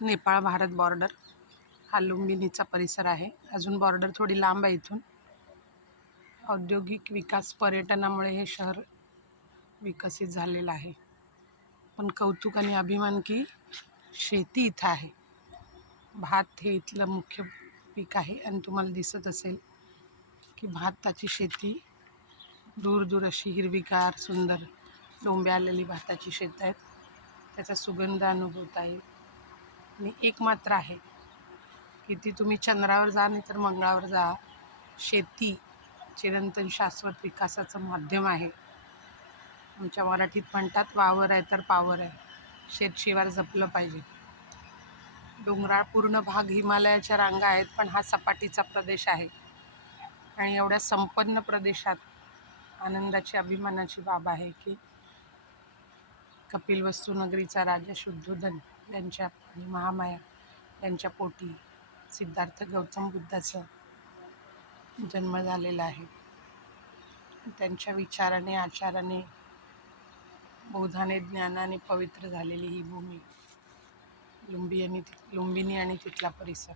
Nepal Bharat border हा लुंबिनीचा परिसर आहे. अजून बॉर्डर थोडी लांब आहे इथून. औद्योगिक विकास पर्यटनामुळे हे शहर विकसित झालेलं आहे. पण कौतुक आणि अभिमान की शेती इथं आहे. भात हे इथलं मुख्य पीक आहे आणि तुम्हाला दिसत असेल की भाताची शेती दूर दूर अशी हिरवीगार सुंदर डोंबे आलेली भाताची शेत आहेत. त्याचा सुगंध अनुभवता येईल. आणि एक मात्र आहे की ती तुम्ही चंद्रावर जा नाही तर मंगळावर जा, शेती चिरंतन शाश्वत विकासाचं माध्यम आहे. आमच्या मराठीत म्हणतात, वावर आहे तर पावर आहे. शेतशिवार जपलं पाहिजे. डोंगराळ पूर्ण भाग हिमालयाच्या रांगा आहेत, पण हा सपाटीचा प्रदेश आहे. आणि एवढ्या संपन्न प्रदेशात आनंदाची अभिमानाची बाब आहे की कपिलवस्तू नगरीचा राजा शुद्धोधन यांच्या आणि महामाया यांच्या पोटी सिद्धार्थ गौतम बुद्धाचा जन्म झालेला आहे. त्यांच्या विचाराने, आचाराने, बोधाने, ज्ञानाने पवित्र झालेली ही भूमी लुंबिनी आणि तिथला परिसर.